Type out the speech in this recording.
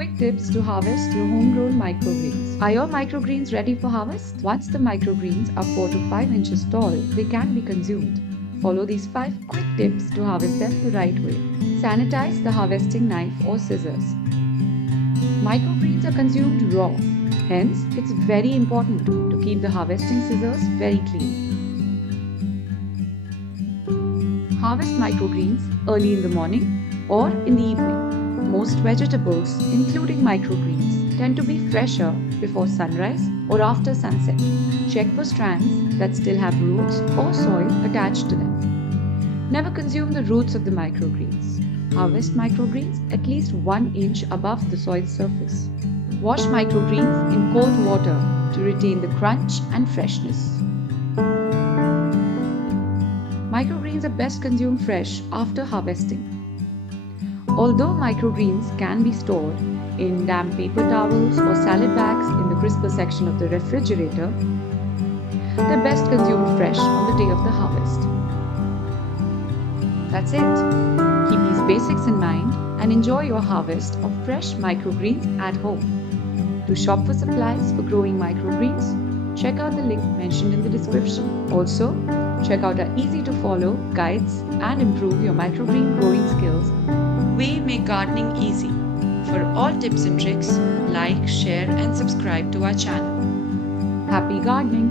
Quick tips to harvest your homegrown microgreens. Are your microgreens ready for harvest? Once the microgreens are 4 to 5 inches tall, they can be consumed. Follow these 5 quick tips to harvest them the right way. Sanitize the harvesting knife or scissors. Microgreens are consumed raw. Hence, it's very important to keep the harvesting scissors very clean. Harvest microgreens early in the morning or in the evening. Most vegetables, including microgreens, tend to be fresher before sunrise or after sunset. Check for strands that still have roots or soil attached to them. Never consume the roots of the microgreens. Harvest microgreens at least 1 inch above the soil surface. Wash microgreens in cold water to retain the crunch and freshness. Microgreens are best consumed fresh after harvesting. Although microgreens can be stored in damp paper towels or salad bags in the crisper section of the refrigerator, they're best consumed fresh on the day of the harvest. That's it. Keep these basics in mind and enjoy your harvest of fresh microgreens at home. To shop for supplies for growing microgreens, check out the link mentioned in the description. Also, check out our easy-to-follow guides and improve your microgreen growing skills. We make gardening easy. For all tips and tricks, like, share and subscribe to our channel. Happy gardening!